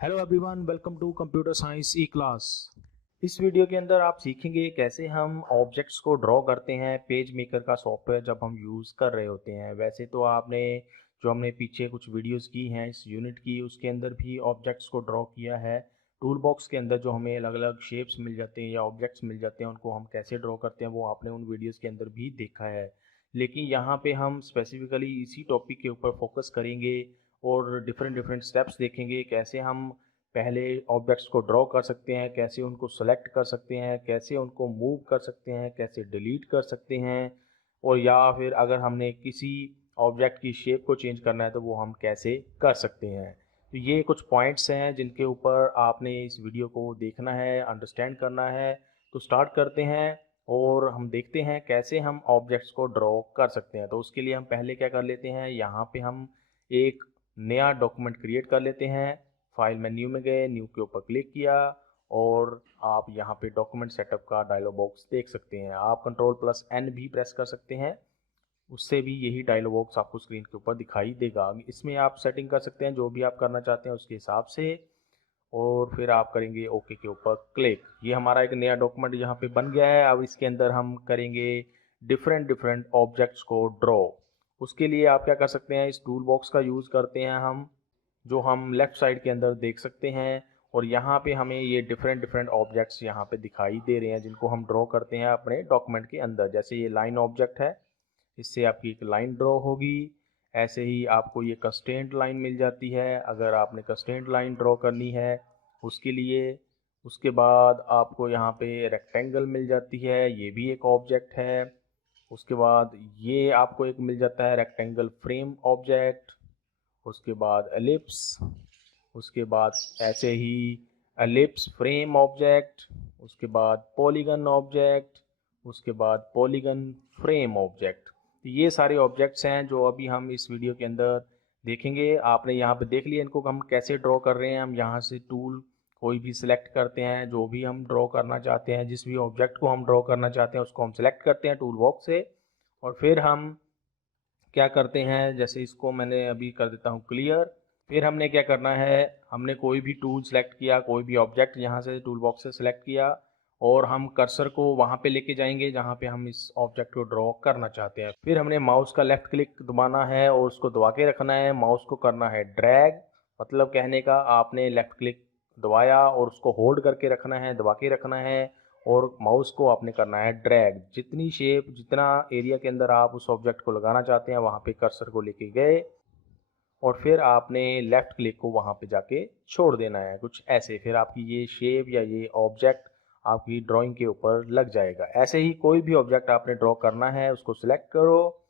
Hello everyone, welcome to computer science E class. इस video के अंदर आप सीखेंगे कैसे हम ऑब्जेक्ट्स को ड्रॉ करते हैं पेज मेकर का सॉफ्टवेयर जब हम यूज़ कर रहे होते हैं। वैसे तो आपने जो हमने पीछे कुछ वीडियोस की हैं इस यूनिट की, उसके अंदर भी ऑब्जेक्ट्स को ड्रॉ किया है। टूल बॉक्स के अंदर जो हमें अलग अलग शेप्स मिल जाते हैं या ऑब्जेक्ट्स मिल जाते हैं, उनको हम कैसे ड्रॉ करते हैं वो आपने उन वीडियोज़ के अंदर भी देखा है। लेकिन यहाँ पे हम स्पेसिफिकली इसी टॉपिक के ऊपर फोकस करेंगे और डिफरेंट डिफरेंट स्टेप्स देखेंगे कैसे हम पहले ऑब्जेक्ट्स को ड्रॉ कर सकते हैं, कैसे उनको सेलेक्ट कर सकते हैं, कैसे उनको मूव कर सकते हैं, कैसे डिलीट कर सकते हैं, और या फिर अगर हमने किसी ऑब्जेक्ट की शेप को चेंज करना है तो वो हम कैसे कर सकते हैं। तो ये कुछ पॉइंट्स हैं जिनके ऊपर आपने इस वीडियो को देखना है, अंडरस्टैंड करना है। तो स्टार्ट करते हैं और हम देखते हैं कैसे हम ऑब्जेक्ट्स को ड्रॉ कर सकते हैं। तो उसके लिए हम पहले क्या कर लेते हैं, यहाँ पे हम एक नया डॉक्यूमेंट क्रिएट कर लेते हैं। फाइल मेन्यू में गए, न्यू के ऊपर क्लिक किया और आप यहाँ पे डॉक्यूमेंट सेटअप का डायलॉग बॉक्स देख सकते हैं। आप Ctrl+N भी प्रेस कर सकते हैं, उससे भी यही डायलॉग बॉक्स आपको स्क्रीन के ऊपर दिखाई देगा। इसमें आप सेटिंग कर सकते हैं जो भी आप करना चाहते हैं उसके हिसाब से, और फिर आप करेंगे ओके के ऊपर क्लिक। ये हमारा एक नया डॉक्यूमेंट यहाँ पे बन गया है। अब इसके अंदर हम करेंगे डिफरेंट डिफरेंट ऑब्जेक्ट्स को ड्रॉ। उसके लिए आप क्या कर सकते हैं, इस टूल बॉक्स का यूज़ करते हैं हम, जो हम लेफ्ट साइड के अंदर देख सकते हैं। और यहाँ पे हमें ये डिफरेंट डिफरेंट ऑब्जेक्ट्स यहाँ पे दिखाई दे रहे हैं जिनको हम ड्रॉ करते हैं अपने डॉक्यूमेंट के अंदर। जैसे ये लाइन ऑब्जेक्ट है, इससे आपकी एक लाइन ड्रॉ होगी। ऐसे ही आपको ये कंस्ट्रेंट लाइन मिल जाती है अगर आपने कंस्ट्रेंट लाइन ड्रॉ करनी है उसके लिए। उसके बाद आपको यहाँ पे रेक्टेंगल मिल जाती है, ये भी एक ऑब्जेक्ट है। उसके बाद ये आपको एक मिल जाता है रेक्टेंगल फ्रेम ऑब्जेक्ट। उसके बाद एलिप्स, उसके बाद ऐसे ही एलिप्स फ्रेम ऑब्जेक्ट, उसके बाद पॉलीगन ऑब्जेक्ट, उसके बाद पॉलीगन फ्रेम ऑब्जेक्ट। तो ये सारे ऑब्जेक्ट्स हैं जो अभी हम इस वीडियो के अंदर देखेंगे। आपने यहाँ पे देख लिया इनको हम कैसे ड्रॉ कर रहे हैं। हम यहाँ से टूल कोई भी सिलेक्ट करते हैं, जो भी हम ड्रॉ करना चाहते हैं, जिस भी ऑब्जेक्ट को हम ड्रॉ करना चाहते हैं उसको हम सिलेक्ट करते हैं टूल बॉक्स से। और फिर हम क्या करते हैं, जैसे इसको मैंने अभी कर देता हूँ क्लियर। फिर हमने क्या करना है, हमने कोई भी टूल सेलेक्ट किया, कोई भी ऑब्जेक्ट यहाँ से टूल बॉक्स से सिलेक्ट किया, और हम कर्सर को वहाँ पे लेके जाएंगे जहाँ पे हम इस ऑब्जेक्ट को ड्रॉ करना चाहते हैं। फिर हमने माउस का लेफ्ट क्लिक दबाना है और उसको दबा के रखना है। माउस को करना है ड्रैग, मतलब कहने का आपने लेफ्ट क्लिक दबाया और उसको होल्ड करके रखना है, दबा के रखना है, और माउस को आपने करना है ड्रैग। जितनी शेप, जितना एरिया के अंदर आप उस ऑब्जेक्ट को लगाना चाहते हैं वहाँ पे कर्सर को लेके गए, और फिर आपने लेफ्ट क्लिक को वहाँ पे जाके छोड़ देना है कुछ ऐसे। फिर आपकी ये शेप या ये ऑब्जेक्ट आपकी ड्राइंग के ऊपर लग जाएगा। ऐसे ही कोई भी ऑब्जेक्ट आपने ड्रॉ करना है उसको सिलेक्ट करो,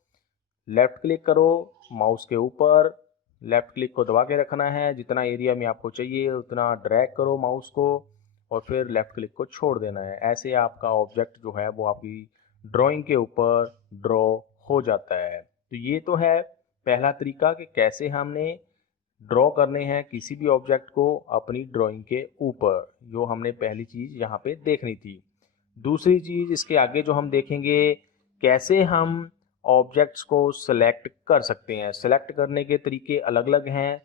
लेफ्ट क्लिक करो, माउस के ऊपर लेफ्ट क्लिक को दबा के रखना है, जितना एरिया में आपको चाहिए उतना ड्रैग करो माउस को, और फिर लेफ्ट क्लिक को छोड़ देना है। ऐसे आपका ऑब्जेक्ट जो है वो आपकी ड्राइंग के ऊपर ड्रॉ हो जाता है। तो ये तो है पहला तरीका कि कैसे हमने ड्रॉ करने हैं किसी भी ऑब्जेक्ट को अपनी ड्राइंग के ऊपर, जो हमने पहली चीज़ यहाँ पे देखनी थी। दूसरी चीज़ इसके आगे जो हम देखेंगे, कैसे हम ऑब्जेक्ट्स को सेलेक्ट कर सकते हैं। सेलेक्ट करने के तरीके अलग अलग हैं।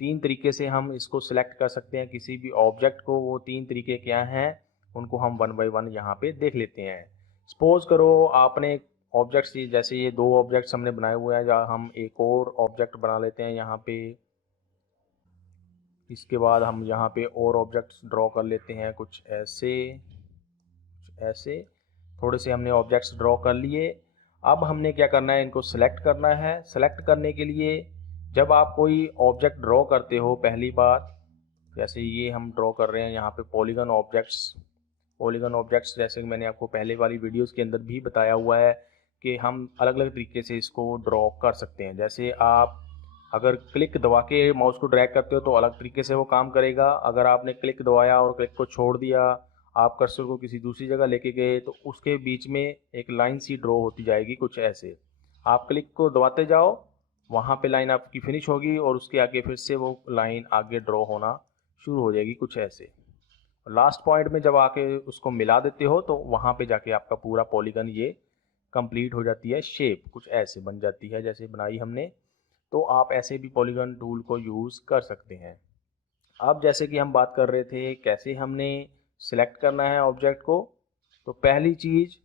3 तरीके से हम इसको सिलेक्ट कर सकते हैं किसी भी ऑब्जेक्ट को। वो 3 तरीके क्या हैं उनको हम वन बाय वन यहाँ पे देख लेते हैं। सपोज करो आपने ऑब्जेक्ट्स, जैसे ये 2 ऑब्जेक्ट्स हमने बनाए हुए हैं, या हम एक और ऑब्जेक्ट बना लेते हैं यहाँ पे। इसके बाद हम यहाँ पे और ऑब्जेक्ट्स ड्रॉ कर लेते हैं कुछ ऐसे, कुछ ऐसे। थोड़े से हमने ऑब्जेक्ट्स ड्रॉ कर लिए। अब हमने क्या करना है, इनको सेलेक्ट करना है। सेलेक्ट करने के लिए जब आप कोई ऑब्जेक्ट ड्रॉ करते हो, पहली बात, जैसे ये हम ड्रॉ कर रहे हैं यहाँ पे पॉलीगन ऑब्जेक्ट्स। पॉलीगन ऑब्जेक्ट्स जैसे कि मैंने आपको पहले वाली वीडियोस के अंदर भी बताया हुआ है कि हम अलग अलग तरीके से इसको ड्रॉ कर सकते हैं। जैसे आप अगर क्लिक दबा के माउस को ड्रैग करते हो तो अलग तरीके से वो काम करेगा। अगर आपने क्लिक दबाया और क्लिक को छोड़ दिया, आप कर्सर को किसी दूसरी जगह लेके गए, तो उसके बीच में एक लाइन सी ड्रॉ होती जाएगी कुछ ऐसे। आप क्लिक को दबाते जाओ, वहाँ पे लाइन आपकी फिनिश होगी और उसके आगे फिर से वो लाइन आगे ड्रॉ होना शुरू हो जाएगी कुछ ऐसे। लास्ट पॉइंट में जब आके उसको मिला देते हो तो वहाँ पे जाके आपका पूरा पॉलीगन ये कंप्लीट हो जाती है। शेप कुछ ऐसे बन जाती है जैसे बनाई हमने। तो आप ऐसे भी पॉलीगन टूल को यूज़ कर सकते हैं। अब जैसे कि हम बात कर रहे थे कैसे हमने सिलेक्ट करना है ऑब्जेक्ट को, तो पहली चीज़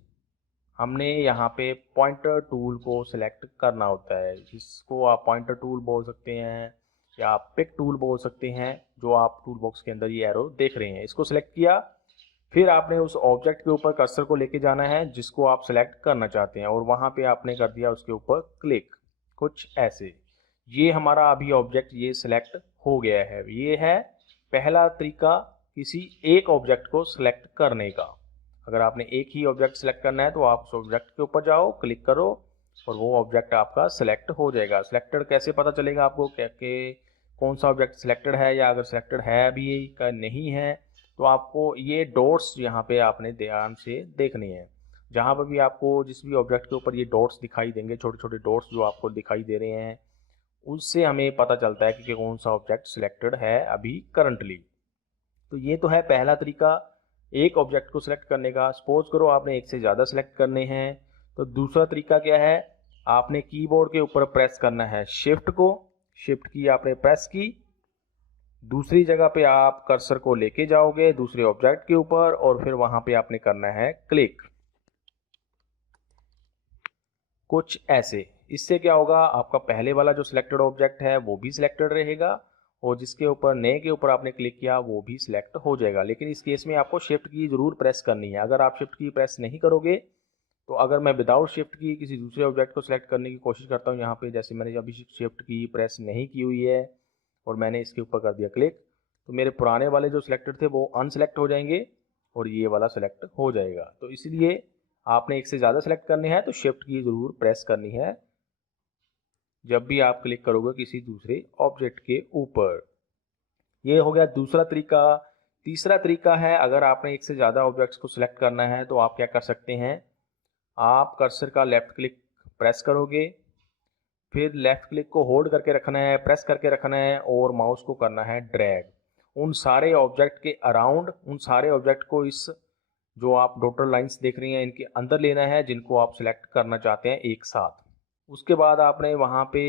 हमने यहाँ पे पॉइंटर टूल को सिलेक्ट करना होता है, जिसको आप पॉइंटर टूल बोल सकते हैं या आप पिक टूल बोल सकते हैं, जो आप टूल बॉक्स के अंदर ये एरो देख रहे हैं। इसको सिलेक्ट किया, फिर आपने उस ऑब्जेक्ट के ऊपर कर्सर को लेके जाना है जिसको आप सिलेक्ट करना चाहते हैं, और वहाँ पे आपने कर दिया उसके ऊपर क्लिक, कुछ ऐसे। ये हमारा अभी ऑब्जेक्ट ये सिलेक्ट हो गया है। ये है पहला तरीका किसी एक ऑब्जेक्ट को सिलेक्ट करने का। अगर आपने एक ही ऑब्जेक्ट सिलेक्ट करना है तो आप उस ऑब्जेक्ट के ऊपर जाओ, क्लिक करो और वो ऑब्जेक्ट आपका सिलेक्ट हो जाएगा। सिलेक्टेड कैसे पता चलेगा आपको कि कौन सा ऑब्जेक्ट सिलेक्टेड है, या अगर सिलेक्टेड है अभी का नहीं है तो आपको ये डॉट्स यहाँ पे आपने ध्यान से देखनी है। जहाँ पर भी आपको जिस भी ऑब्जेक्ट के ऊपर ये डॉट्स दिखाई देंगे, छोटे छोटे डॉट्स जो आपको दिखाई दे रहे हैं, उससे हमें पता चलता है कि कौन सा ऑब्जेक्ट सिलेक्टेड है अभी करंटली। तो ये तो है पहला तरीका एक ऑब्जेक्ट को सिलेक्ट करने का। सपोज करो आपने एक से ज़्यादा सिलेक्ट करने हैं, तो दूसरा तरीका क्या है, आपने कीबोर्ड के ऊपर प्रेस करना है शिफ्ट को, शिफ्ट की आपने प्रेस की, दूसरी जगह पे आप कर्सर को लेके जाओगे दूसरे ऑब्जेक्ट के ऊपर और फिर वहां पे आपने करना है क्लिक, कुछ ऐसे। इससे क्या होगा, आपका पहले वाला जो सिलेक्टेड ऑब्जेक्ट है वो भी सिलेक्टेड रहेगा और जिसके ऊपर नए के ऊपर आपने क्लिक किया वो भी सिलेक्ट हो जाएगा। लेकिन इस केस में आपको शिफ्ट की जरूर प्रेस करनी है। अगर आप शिफ्ट की प्रेस नहीं करोगे तो अगर मैं विदाउट शिफ्ट की किसी दूसरे ऑब्जेक्ट को सिलेक्ट करने की कोशिश करता हूँ, यहाँ पे जैसे मैंने अभी शिफ्ट की प्रेस नहीं की हुई है और मैंने इसके ऊपर कर दिया क्लिक, तो मेरे पुराने वाले जो सिलेक्टेड थे वो अनसिलेक्ट हो जाएंगे और ये वाला सिलेक्ट हो जाएगा। तो इसलिए आपने एक से ज़्यादा सिलेक्ट करने हैं तो शिफ्ट की ज़रूर प्रेस करनी है जब भी आप क्लिक करोगे किसी दूसरे ऑब्जेक्ट के ऊपर। ये हो गया दूसरा तरीका। तीसरा तरीका है, अगर आपने एक से ज़्यादा ऑब्जेक्ट्स को सिलेक्ट करना है तो आप क्या कर सकते हैं, आप कर्सर का लेफ्ट क्लिक प्रेस करोगे, फिर लेफ्ट क्लिक को होल्ड करके रखना है, प्रेस करके रखना है और माउस को करना है ड्रैग। उन सारे ऑब्जेक्ट के अराउंड, उन सारे ऑब्जेक्ट को इस जो आप डॉटेड लाइंस देख रही हैं इनके अंदर लेना है जिनको आप सिलेक्ट करना चाहते हैं एक साथ। उसके बाद आपने वहाँ पे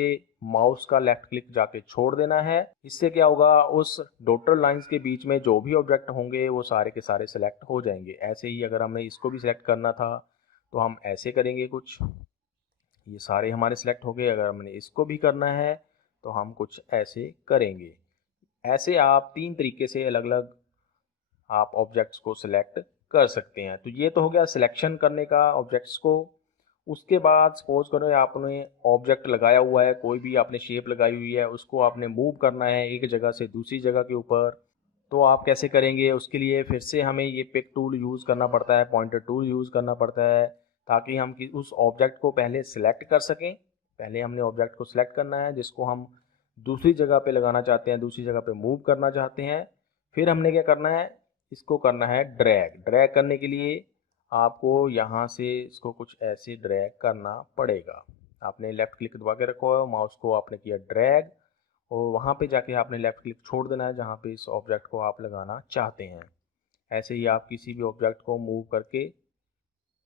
माउस का लेफ्ट क्लिक जाके छोड़ देना है। इससे क्या होगा, उस डॉटेड लाइंस के बीच में जो भी ऑब्जेक्ट होंगे वो सारे के सारे सिलेक्ट हो जाएंगे। ऐसे ही अगर हमें इसको भी सिलेक्ट करना था तो हम ऐसे करेंगे, कुछ ये सारे हमारे सिलेक्ट हो गए। अगर हमने इसको भी करना है तो हम कुछ ऐसे करेंगे। ऐसे आप तीन तरीके से अलग अलग आप ऑब्जेक्ट्स को सिलेक्ट कर सकते हैं। तो ये तो हो गया सिलेक्शन करने का ऑब्जेक्ट्स को। उसके बाद सपोज करो आपने ऑब्जेक्ट लगाया हुआ है, कोई भी आपने शेप लगाई हुई है, उसको आपने मूव करना है एक जगह से दूसरी जगह के ऊपर। तो आप कैसे करेंगे, उसके लिए फिर से हमें ये पिक टूल यूज़ करना पड़ता है, पॉइंटर टूल यूज़ करना पड़ता है, ताकि हम उस ऑब्जेक्ट को पहले सिलेक्ट कर सकें। पहले हमने ऑब्जेक्ट को सिलेक्ट करना है जिसको हम दूसरी जगह पे लगाना चाहते हैं, दूसरी जगह पे मूव करना चाहते हैं। फिर हमने क्या करना है, इसको करना है ड्रैग। ड्रैग करने के लिए आपको यहाँ से इसको कुछ ऐसे ड्रैग करना पड़ेगा। आपने लेफ़्ट क्लिक दबा के रखा है, माउस को आपने किया ड्रैग और वहाँ पे जाके आपने लेफ़्ट क्लिक छोड़ देना है जहाँ पे इस ऑब्जेक्ट को आप लगाना चाहते हैं। ऐसे ही आप किसी भी ऑब्जेक्ट को मूव करके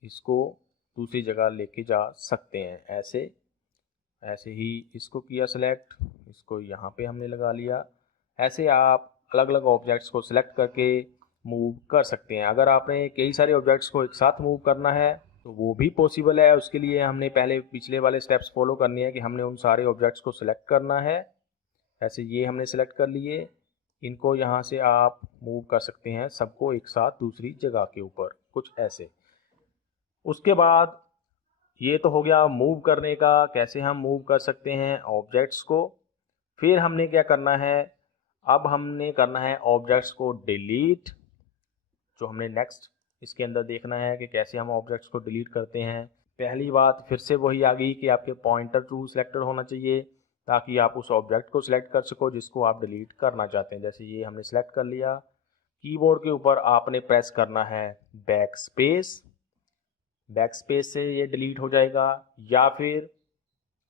इसको दूसरी जगह लेके जा सकते हैं। ऐसे ऐसे ही इसको किया सेलेक्ट, इसको यहाँ पे हमने लगा लिया। ऐसे आप अलग अलग ऑब्जेक्ट्स को सिलेक्ट करके मूव कर सकते हैं। अगर आपने कई सारे ऑब्जेक्ट्स को एक साथ मूव करना है तो वो भी पॉसिबल है। उसके लिए हमने पहले पिछले वाले स्टेप्स फॉलो करने हैं कि हमने उन सारे ऑब्जेक्ट्स को सिलेक्ट करना है। ऐसे ये हमने सिलेक्ट कर लिए, इनको यहाँ से आप मूव कर सकते हैं सबको एक साथ दूसरी जगह के ऊपर, कुछ ऐसे। उसके बाद ये तो हो गया मूव करने का, कैसे हम मूव कर सकते हैं ऑब्जेक्ट्स को। फिर हमने क्या करना है, अब हमने करना है ऑब्जेक्ट्स को डिलीट। जो हमने नेक्स्ट इसके अंदर देखना है कि कैसे हम ऑब्जेक्ट्स को डिलीट करते हैं। पहली बात फिर से वही आ गई कि आपके पॉइंटर टूल सेलेक्टेड होना चाहिए ताकि आप उस ऑब्जेक्ट को सिलेक्ट कर सको जिसको आप डिलीट करना चाहते हैं। जैसे ये हमने सेलेक्ट कर लिया, कीबोर्ड के ऊपर आपने प्रेस करना है बैक स्पेस, बैक स्पेस से ये डिलीट हो जाएगा। या फिर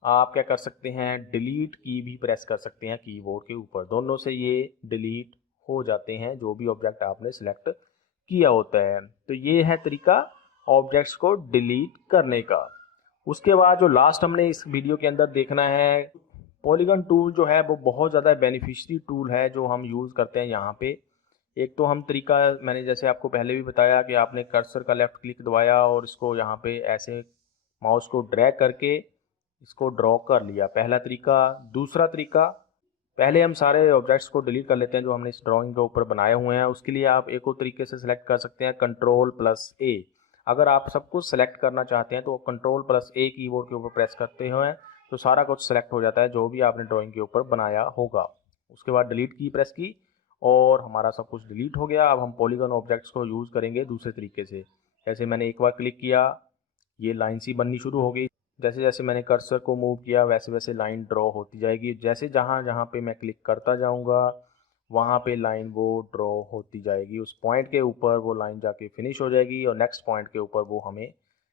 आप क्या कर सकते हैं, डिलीट की भी प्रेस कर सकते हैं कीबोर्ड के ऊपर, दोनों से ये डिलीट हो जाते हैं जो भी ऑब्जेक्ट आपने सिलेक्ट किया होता है। तो ये है तरीका ऑब्जेक्ट्स को डिलीट करने का। उसके बाद जो लास्ट हमने इस वीडियो के अंदर देखना है पॉलीगन टूल जो है वो बहुत ज़्यादा बेनिफिशियरी टूल है जो हम यूज़ करते हैं यहाँ पे। एक तो हम तरीका, मैंने जैसे आपको पहले भी बताया कि आपने कर्सर का लेफ़्ट क्लिक दबाया और इसको यहाँ पे ऐसे माउस को ड्रैग करके इसको ड्रॉ कर लिया, पहला तरीका। दूसरा तरीका, पहले हम सारे ऑब्जेक्ट्स को डिलीट कर लेते हैं जो हमने इस ड्राइंग के ऊपर बनाए हुए हैं। उसके लिए आप एक और तरीके से सिलेक्ट कर सकते हैं, Ctrl+A। अगर आप सब कुछ सेलेक्ट करना चाहते हैं तो Ctrl+A कीबोर्ड के ऊपर प्रेस करते हैं तो सारा कुछ सेलेक्ट हो जाता है जो भी आपने ड्राइंग के ऊपर बनाया होगा। उसके बाद डिलीट की प्रेस की और हमारा सब कुछ डिलीट हो गया। अब हम पॉलीगन ऑब्जेक्ट्स को यूज़ करेंगे दूसरे तरीके से। जैसे मैंने एक बार क्लिक किया, ये लाइन सी बननी शुरू हो गई। जैसे जैसे मैंने कर्सर को मूव किया वैसे वैसे लाइन ड्रॉ होती जाएगी। जैसे जहाँ जहाँ पे मैं क्लिक करता जाऊँगा वहाँ पे लाइन वो ड्रॉ होती जाएगी। उस पॉइंट के ऊपर वो लाइन जाके फिनिश हो जाएगी और नेक्स्ट पॉइंट के ऊपर वो हमें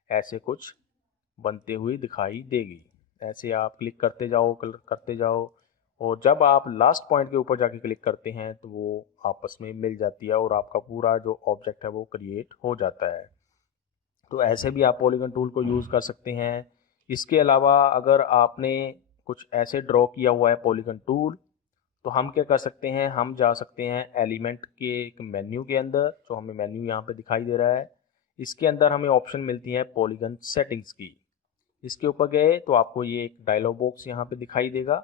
ऐसे कुछ बनते हुए दिखाई देगी। ऐसे आप क्लिक करते जाओ करते जाओ और जब आप लास्ट पॉइंट के ऊपर जाके क्लिक करते हैं तो वो आपस में मिल जाती है और आपका पूरा जो ऑब्जेक्ट है वो क्रिएट हो जाता है। तो ऐसे भी आप पॉलीगन टूल को यूज़ कर सकते हैं। इसके अलावा अगर आपने कुछ ऐसे ड्रॉ किया हुआ है पॉलीगन टूल, तो हम क्या कर सकते हैं, हम जा सकते हैं एलिमेंट के एक मेन्यू के अंदर, जो हमें मेन्यू यहाँ पे दिखाई दे रहा है। इसके अंदर हमें ऑप्शन मिलती है पॉलीगन सेटिंग्स की। इसके ऊपर गए तो आपको ये एक डायलॉग बॉक्स यहाँ पे दिखाई देगा।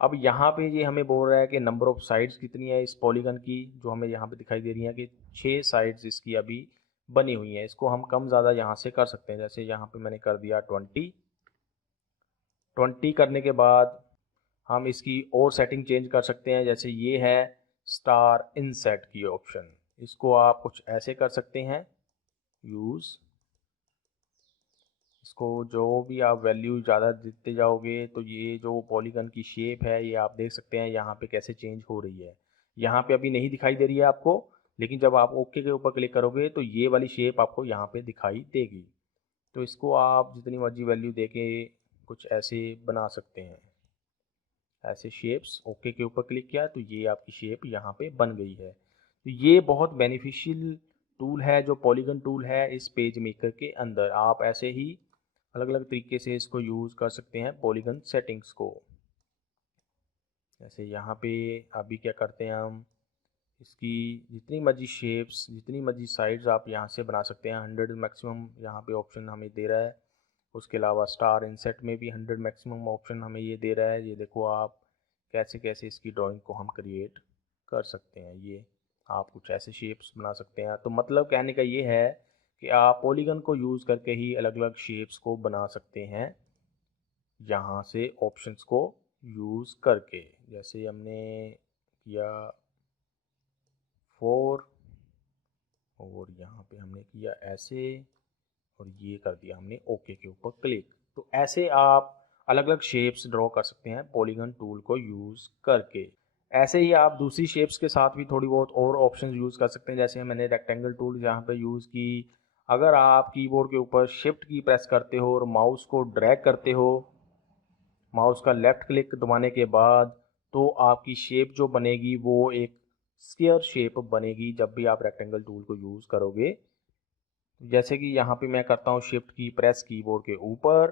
अब यहाँ पे ये हमें बोल रहा है कि नंबर ऑफ साइड्स कितनी है इस पॉलीगन की, जो हमें यहाँ पे दिखाई दे रही है कि 6 साइड्स इसकी अभी बनी हुई हैं। इसको हम कम ज़्यादा यहाँ से कर सकते हैं। जैसे यहाँ पे मैंने कर दिया 20 करने के बाद हम इसकी और सेटिंग चेंज कर सकते हैं। जैसे ये है स्टार इनसेट की ऑप्शन, इसको आप कुछ ऐसे कर सकते हैं यूज़। इसको जो भी आप वैल्यू ज़्यादा देते जाओगे तो ये जो पॉलीगन की शेप है ये आप देख सकते हैं यहाँ पे कैसे चेंज हो रही है। यहाँ पे अभी नहीं दिखाई दे रही है आपको, लेकिन जब आप ओके के ऊपर क्लिक करोगे तो ये वाली शेप आपको यहाँ पे दिखाई देगी। तो इसको आप जितनी मर्जी वैल्यू देके कुछ ऐसे बना सकते हैं। ऐसे शेप्स, ओके के ऊपर क्लिक किया तो ये आपकी शेप यहाँ पे बन गई है। तो ये बहुत बेनिफिशियल टूल है जो पॉलीगन टूल है इस पेज मेकर के अंदर। आप ऐसे ही अलग अलग तरीके से इसको यूज़ कर सकते हैं पॉलीगन सेटिंग्स को। जैसे यहाँ पे अभी क्या करते हैं, हम इसकी जितनी मर्जी शेप्स, जितनी मर्जी साइड्स आप यहाँ से बना सकते हैं। 100 मैक्सिमम यहाँ पे ऑप्शन हमें दे रहा है। उसके अलावा स्टार इनसेट में भी 100 मैक्सिमम ऑप्शन हमें ये दे रहा है। ये देखो आप कैसे कैसे इसकी ड्राइंग को हम क्रिएट कर सकते हैं। ये आप कुछ ऐसे शेप्स बना सकते हैं। तो मतलब कहने का ये है कि आप पॉलीगन को यूज़ करके ही अलग अलग शेप्स को बना सकते हैं यहाँ से ऑप्शंस को यूज़ करके। जैसे हमने किया 4 और यहाँ पे हमने किया ऐसे और ये कर दिया हमने ओके के ऊपर क्लिक। तो ऐसे आप अलग अलग शेप्स ड्रॉ कर सकते हैं पॉलीगन टूल को यूज़ करके। ऐसे ही आप दूसरी शेप्स के साथ भी थोड़ी बहुत और ऑप्शंस यूज़ कर सकते हैं। जैसे मैंने रेक्टेंगल टूल यहाँ पे यूज़ की। अगर आप कीबोर्ड के ऊपर शिफ्ट की प्रेस करते हो और माउस को ड्रैग करते हो, माउस का लेफ़्ट क्लिक दबाने के बाद, तो आपकी शेप जो बनेगी वो एक स्क्वायर शेप बनेगी जब भी आप रेक्टेंगल टूल को यूज़ करोगे। जैसे कि यहाँ पे मैं करता हूँ शिफ्ट की प्रेस कीबोर्ड के ऊपर,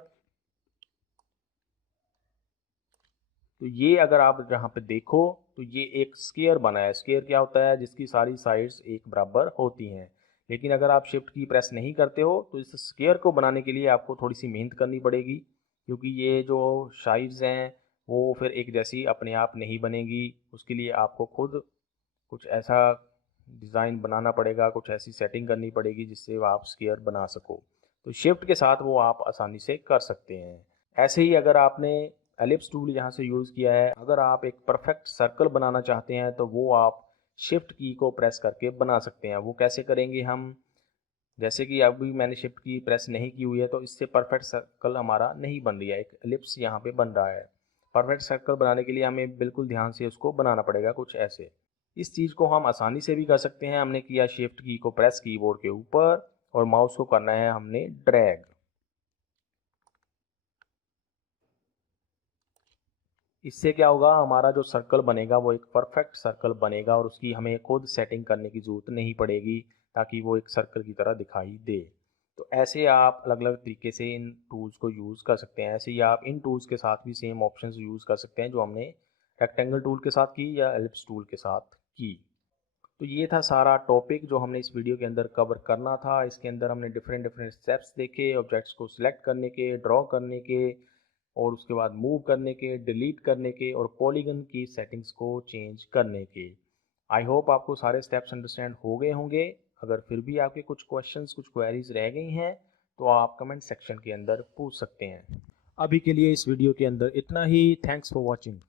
तो ये अगर आप यहाँ पे देखो तो ये एक स्क्वायर बना है। स्क्वायर क्या होता है, जिसकी सारी साइड्स एक बराबर होती हैं। लेकिन अगर आप शिफ्ट की प्रेस नहीं करते हो तो इस स्क्वायर को बनाने के लिए आपको थोड़ी सी मेहनत करनी पड़ेगी, क्योंकि ये जो साइड्स हैं वो फिर एक जैसी अपने आप नहीं बनेगी। उसके लिए आपको खुद कुछ ऐसा डिज़ाइन बनाना पड़ेगा, कुछ ऐसी सेटिंग करनी पड़ेगी जिससे आप स्क्वायर बना सको। तो शिफ्ट के साथ वो आप आसानी से कर सकते हैं। ऐसे ही अगर आपने एलिप्स टूल यहाँ से यूज़ किया है, अगर आप एक परफेक्ट सर्कल बनाना चाहते हैं तो वो आप शिफ्ट की को प्रेस करके बना सकते हैं। वो कैसे करेंगे हम, जैसे कि अभी मैंने शिफ्ट की प्रेस नहीं की हुई है तो इससे परफेक्ट सर्कल हमारा नहीं बन रही है, एक एलिप्स यहाँ पे बन रहा है। परफेक्ट सर्कल बनाने के लिए हमें बिल्कुल ध्यान से उसको बनाना पड़ेगा कुछ ऐसे। इस चीज़ को हम आसानी से भी कर सकते हैं। हमने किया शिफ्ट की को प्रेस कीबोर्ड के ऊपर और माउस को करना है हमने ड्रैग। इससे क्या होगा, हमारा जो सर्कल बनेगा वो एक परफेक्ट सर्कल बनेगा और उसकी हमें खुद सेटिंग करने की ज़रूरत नहीं पड़ेगी ताकि वो एक सर्कल की तरह दिखाई दे। तो ऐसे आप अलग अलग तरीके से इन टूल्स को यूज़ कर सकते हैं। ऐसे ही आप इन टूल्स के साथ भी सेम ऑप्शंस यूज़ कर सकते हैं जो हमने रेक्टेंगल टूल के साथ की या एलिप्स टूल के साथ की। तो ये था सारा टॉपिक जो हमने इस वीडियो के अंदर कवर करना था। इसके अंदर हमने डिफरेंट डिफरेंट स्टेप्स देखे ऑब्जेक्ट्स को सिलेक्ट करने के, ड्रॉ करने के और उसके बाद मूव करने के, डिलीट करने के और पॉलीगन की सेटिंग्स को चेंज करने के। आई होप आपको सारे स्टेप्स अंडरस्टैंड हो गए होंगे। अगर फिर भी आपके कुछ क्वेश्चंस, कुछ क्वेरीज रह गई हैं तो आप कमेंट सेक्शन के अंदर पूछ सकते हैं। अभी के लिए इस वीडियो के अंदर इतना ही। Thanks for watching.